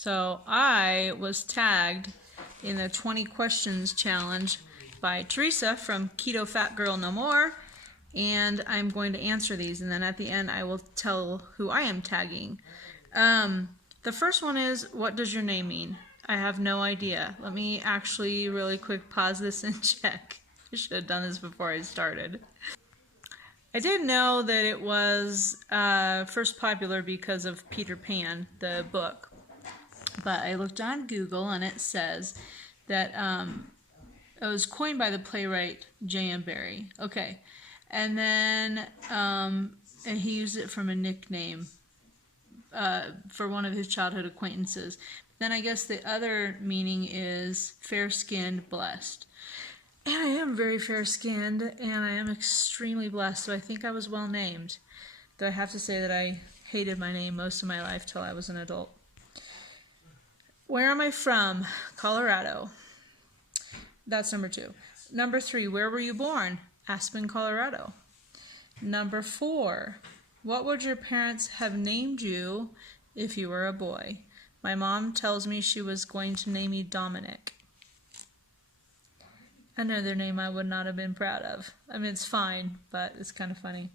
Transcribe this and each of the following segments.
So I was tagged in the 20 questions challenge by Teresa from Keto Fat Girl No More, and I'm going to answer these, and then at the end I will tell who I am tagging. The first one is, what does your name mean? I have no idea. Let me actually really quick pause this and check. I should have done this before I started. I did know that it was first popular because of Peter Pan, the book. But I looked on Google and it says that it was coined by the playwright J.M. Barrie. Okay. And then and he used it from a nickname for one of his childhood acquaintances. Then I guess the other meaning is fair-skinned, blessed. And I am very fair-skinned, and I am extremely blessed, so I think I was well named. Though I have to say that I hated my name most of my life till I was an adult. Where am I from? Colorado. That's number 2. Number 3, where were you born? Aspen, Colorado. Number 4, what would your parents have named you if you were a boy? My mom tells me she was going to name me Dominic. Another name I would not have been proud of. I mean, it's fine, but it's kind of funny.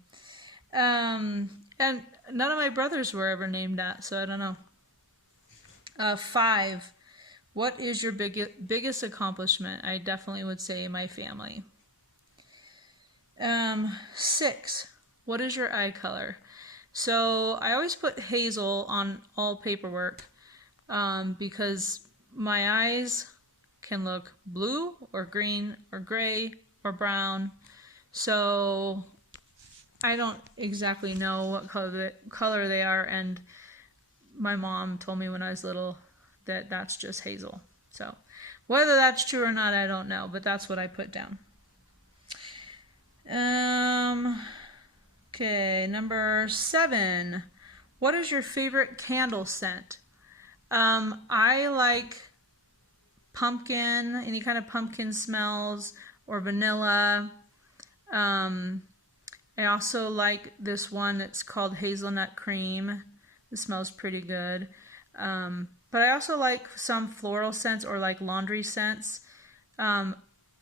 And none of my brothers were ever named that, so I don't know. 5, what is your biggest accomplishment? I definitely would say my family. 6, what is your eye color? So I always put hazel on all paperwork because my eyes can look blue or green or gray or brown. So I don't exactly know what color they are, and my mom told me when I was little that that's just hazel. So whether that's true or not, I don't know, but that's what I put down. Okay, number 7. What is your favorite candle scent? I like pumpkin, any kind of pumpkin smells, or vanilla. I also like this one that's called hazelnut cream. It smells pretty good. But I also like some floral scents or like laundry scents. A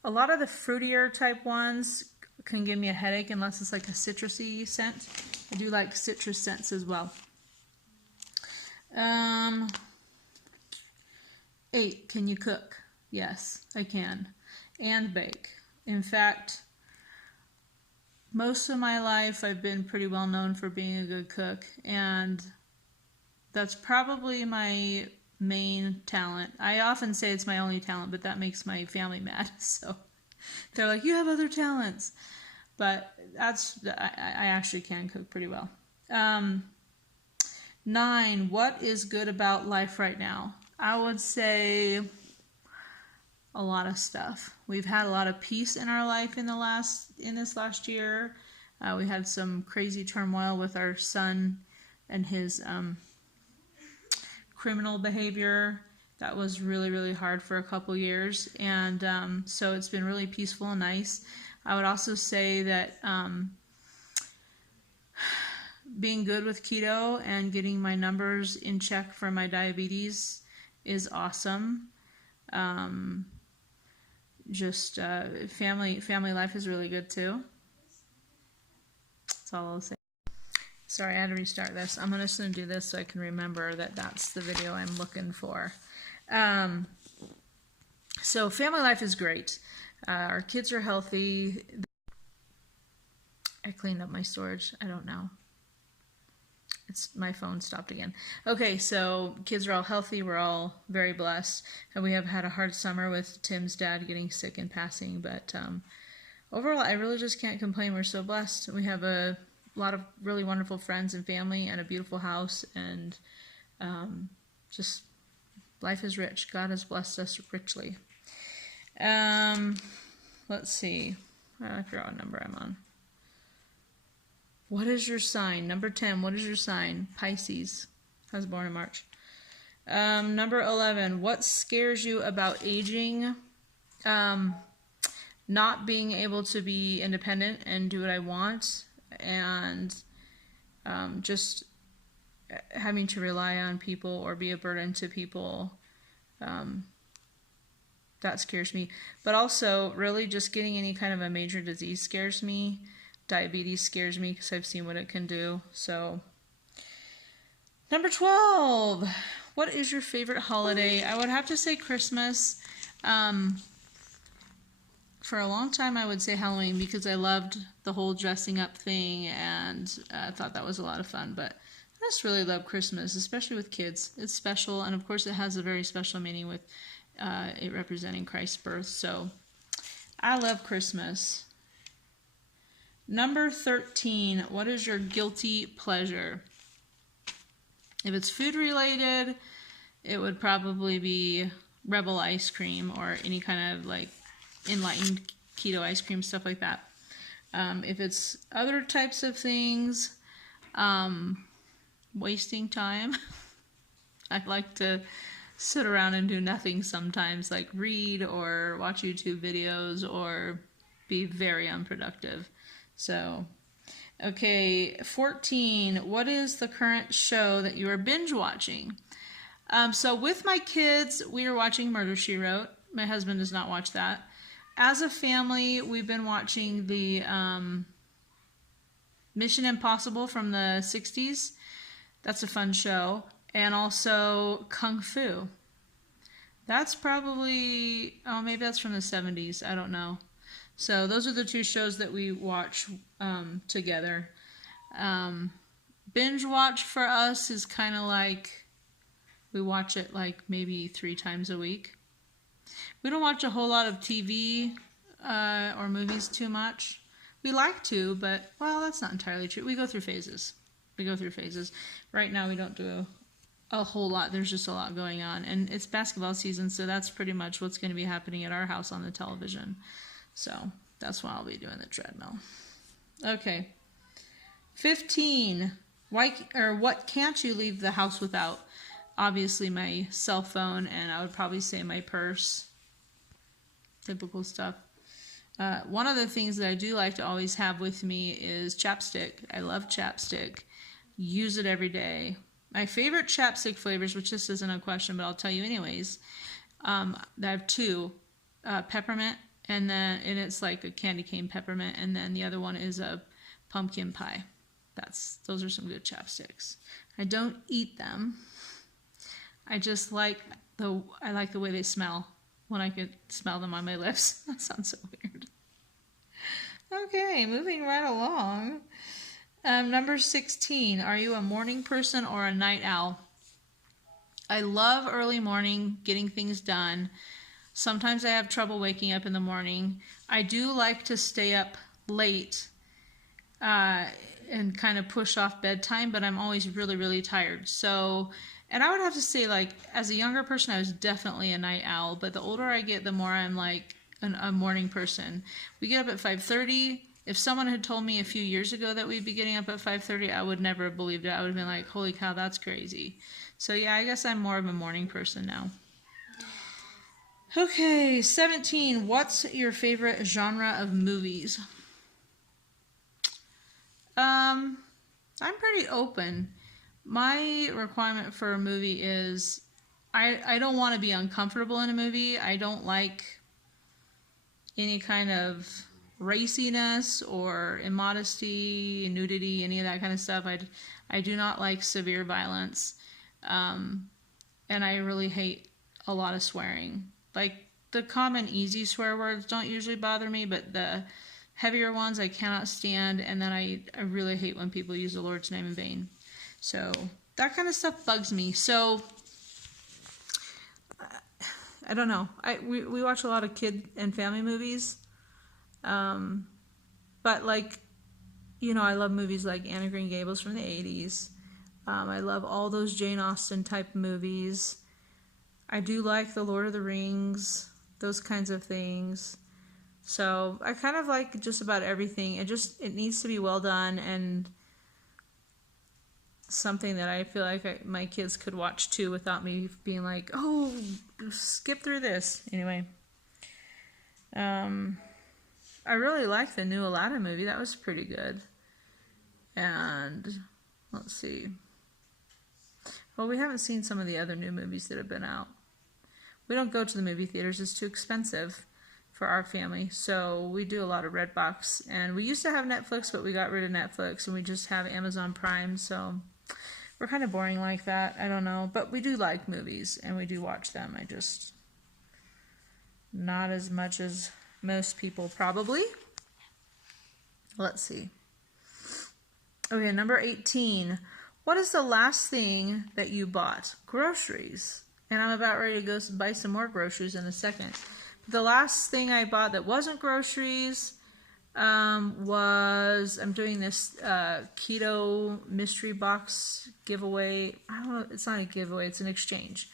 lot of the fruitier type ones can give me a headache unless it's like a citrusy scent. I do like citrus scents as well. 8, can you cook? Yes, I can. And bake. In fact, most of my life I've been pretty well known for being a good cook, and that's probably my main talent. I often say it's my only talent, but that makes my family mad. So they're like, you have other talents. But I actually can cook pretty well. 9, what is good about life right now? I would say a lot of stuff. We've had a lot of peace in our life in this last year. We had some crazy turmoil with our son and his criminal behavior. That was really, really hard for a couple years, and so it's been really peaceful and nice. I would also say that being good with keto and getting my numbers in check for my diabetes is awesome. Just family life is really good too. That's all I'll say. Sorry, I had to restart this. I'm just going to do this so I can remember that that's the video I'm looking for. So family life is great. Our kids are healthy. I cleaned up my storage. I don't know. My phone stopped again. Okay, so kids are all healthy. We're all very blessed. And we have had a hard summer with Tim's dad getting sick and passing. But overall, I really just can't complain. We're so blessed. We have a lot of really wonderful friends and family and a beautiful house. And just life is rich. God has blessed us richly. Let's see. I forgot what number I'm on. What is your sign? Number 10, what is your sign? Pisces. I was born in March. Number 11, what scares you about aging? Not being able to be independent and do what I want, and just having to rely on people or be a burden to people. That scares me. But also, really, just getting any kind of a major disease scares me. Diabetes scares me because I've seen what it can do. So, number 12. What is your favorite holiday? I would have to say Christmas. For a long time, I would say Halloween because I loved the whole dressing up thing and I thought that was a lot of fun. But I just really love Christmas, especially with kids. It's special, and of course, it has a very special meaning with it representing Christ's birth. So I love Christmas. Number 13, what is your guilty pleasure? If it's food related, it would probably be Rebel ice cream or any kind of like enlightened keto ice cream, stuff like that. If it's other types of things, wasting time. I like to sit around and do nothing sometimes, like read or watch YouTube videos or be very unproductive. So, okay, 14. What is the current show that you are binge watching? So with my kids, we are watching Murder, She Wrote. My husband does not watch that. As a family, we've been watching the Mission Impossible from the 60s. That's a fun show. And also Kung Fu. That's probably, maybe that's from the 70s. I don't know. So those are the two shows that we watch together. Binge watch for us is kind of like, we watch it like maybe 3 times a week. We don't watch a whole lot of TV or movies too much. We like to, but, well, that's not entirely true. We go through phases. Right now we don't do a whole lot. There's just a lot going on. And it's basketball season, so that's pretty much what's going to be happening at our house on the television. So that's why I'll be doing the treadmill. Okay. 15. What can't you leave the house without? Obviously my cell phone, and I would probably say my purse. Typical stuff. One of the things that I do like to always have with me is chapstick. I love chapstick. Use it every day. My favorite chapstick flavors, which this isn't a question, but I'll tell you anyways, I have 2. Peppermint, and it's like a candy cane peppermint, and then the other one is a pumpkin pie. Those are some good chapsticks. I don't eat them. I just like the way they smell when I can smell them on my lips. That sounds so weird. Okay, moving right along. Number 16, are you a morning person or a night owl? I love early morning, getting things done. Sometimes I have trouble waking up in the morning. I do like to stay up late and kind of push off bedtime, but I'm always really, really tired. So, and I would have to say, like, as a younger person, I was definitely a night owl, but the older I get, the more I'm like a morning person. We get up at 5:30. If someone had told me a few years ago that we'd be getting up at 5:30, I would never have believed it. I would have been like, holy cow, that's crazy. So yeah, I guess I'm more of a morning person now. Okay, 17. What's your favorite genre of movies? I'm pretty open. My requirement for a movie is I don't want to be uncomfortable in a movie. I don't like any kind of raciness or immodesty, nudity, any of that kind of stuff. I do not like severe violence. And I really hate a lot of swearing. Like, the common easy swear words don't usually bother me, but the heavier ones I cannot stand, and then I really hate when people use the Lord's name in vain. So that kind of stuff bugs me. So I don't know. We watch a lot of kid and family movies. But like, I love movies like Anne of Green Gables from the 80s. I love all those Jane Austen type movies. I do like the Lord of the Rings, those kinds of things. So I kind of like just about everything. It needs to be well done and something that I feel like my kids could watch too without me being like, oh, skip through this. Anyway. I really like the new Aladdin movie. That was pretty good. And let's see. Well, we haven't seen some of the other new movies that have been out. We don't go to the movie theaters. It's too expensive for our family. So we do a lot of Redbox. And we used to have Netflix, but we got rid of Netflix and we just have Amazon Prime. So we're kind of boring like that. I don't know. But we do like movies and we do watch them. I just, not as much as most people probably. Let's see. Okay, number 18. What is the last thing that you bought? Groceries. And I'm about ready to go buy some more groceries in a second. The last thing I bought that wasn't groceries was, I'm doing this keto mystery box giveaway. I don't know, it's not a giveaway, it's an exchange.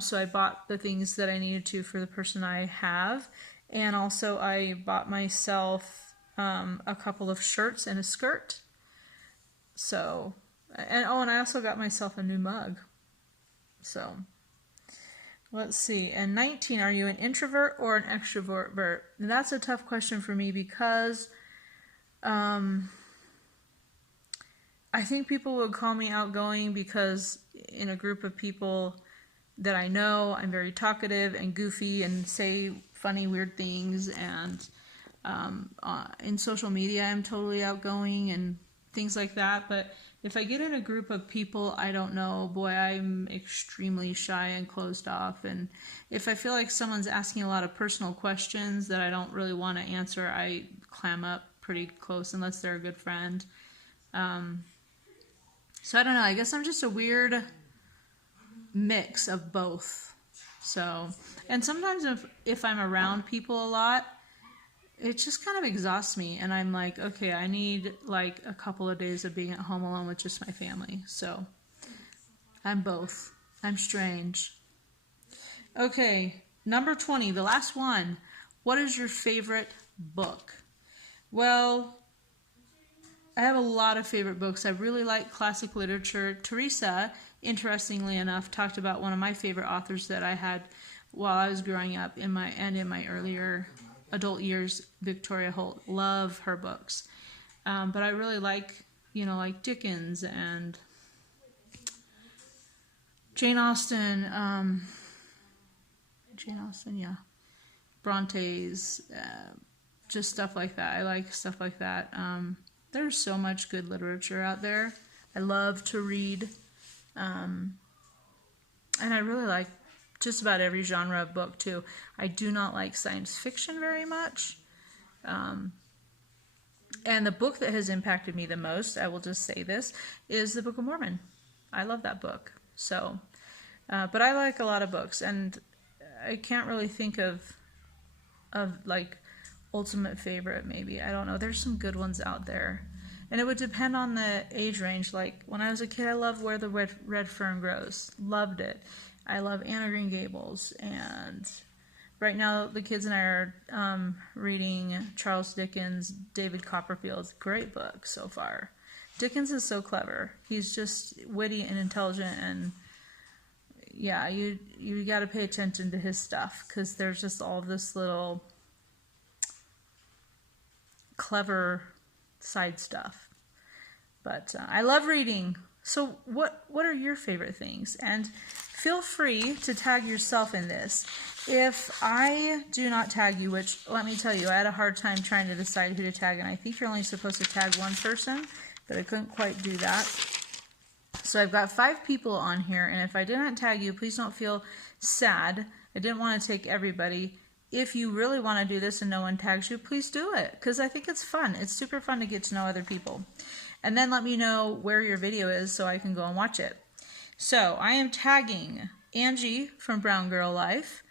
So I bought the things that I needed to for the person I have. And also I bought myself a couple of shirts and a skirt. So, and I also got myself a new mug. So, let's see. And 19, are you an introvert or an extrovert? And that's a tough question for me because I think people would call me outgoing because in a group of people that I know, I'm very talkative and goofy and say funny, weird things. And in social media, I'm totally outgoing and things like that. But if I get in a group of people I don't know, boy, I'm extremely shy and closed off. And if I feel like someone's asking a lot of personal questions that I don't really want to answer, I clam up pretty close unless they're a good friend. So I don't know. I guess I'm just a weird mix of both. So, and sometimes if I'm around people a lot, it just kind of exhausts me, and I'm like, okay, I need like a couple of days of being at home alone with just my family. So I'm both. I'm strange. Okay, number 20, the last one. What is your favorite book? Well, I have a lot of favorite books. I really like classic literature. Teresa, interestingly enough, talked about one of my favorite authors that I had while I was growing up in my earlier adult years, Victoria Holt. Love her books. But I really like, like Dickens and Jane Austen. Yeah. Bronte's, just stuff like that. I like stuff like that. There's so much good literature out there. I love to read. And I really like just about every genre of book too. I do not like science fiction very much. And the book that has impacted me the most, I will just say this, is the Book of Mormon. I love that book. So, but I like a lot of books, and I can't really think of like ultimate favorite maybe. I don't know. There's some good ones out there. And it would depend on the age range. Like when I was a kid, I loved Where the Red Fern Grows. Loved it. I love Anne of Green Gables, and right now the kids and I are reading Charles Dickens' David Copperfield. Great book so far. Dickens is so clever. He's just witty and intelligent, and yeah, you got to pay attention to his stuff because there's just all this little clever side stuff. But I love reading. So what are your favorite things? And feel free to tag yourself in this. If I do not tag you, which let me tell you, I had a hard time trying to decide who to tag, and I think you're only supposed to tag one person, but I couldn't quite do that. So I've got 5 people on here, and if I didn't tag you, please don't feel sad. I didn't want to take everybody. If you really want to do this and no one tags you, please do it, because I think it's fun. It's super fun to get to know other people. And then let me know where your video is so I can go and watch it. So I am tagging Angie from Brown Girl Life,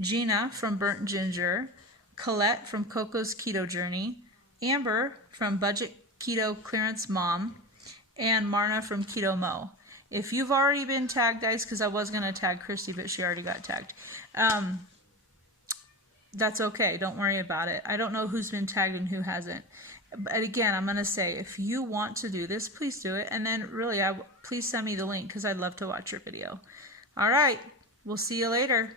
Gina from Burnt Ginger, Colette from Coco's Keto Journey, Amber from Budget Keto Clearance Mom, and Marna from Keto Mo. If you've already been tagged, guys, because I was going to tag Christy, but she already got tagged. That's okay. Don't worry about it. I don't know who's been tagged and who hasn't. But again, I'm going to say, if you want to do this, please do it. And then really, please send me the link because I'd love to watch your video. All right. We'll see you later.